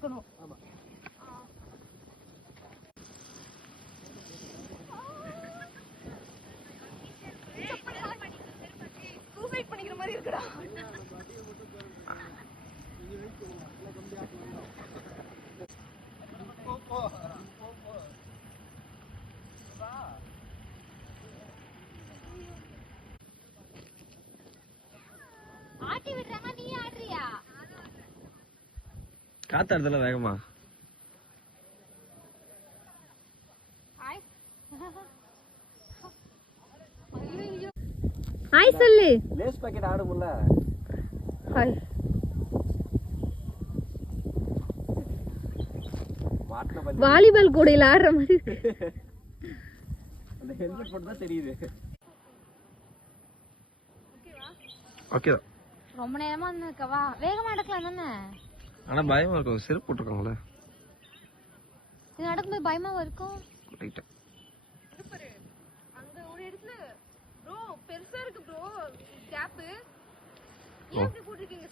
இருக்கணும். ஆமா. சூசைட் பண்ணிக்கிற மாதிரி இருக்குடா. ஆட்டி விடுறாங்க, நீ ஆடுறியா? காத்தாடுதல வேகமா. ஹாய் சொல்லு. லேஸ் பாக்கெட் ஆடும்ல. ஹாய். வாலிபால் கூடையில ஆடுற மாதிரி. அந்த ஹெல்மெட் போட்டு தான் தெரியுது. ஓகே. ரொம்ப நேரமா இருக்கவா? வேகமா நடக்கலாம் தானே. ஆனா பயமா இருக்கும், செருப்பு போட்டுருக்காங்களே. இது நடக்கும்போது பயமா இருக்கும். ரைட். அங்க ஒரு இடத்துல ப்ரோ பெருசா இருக்கு ப்ரோ கேப். ஏன் இப்படி போட்டுருக்கீங்க?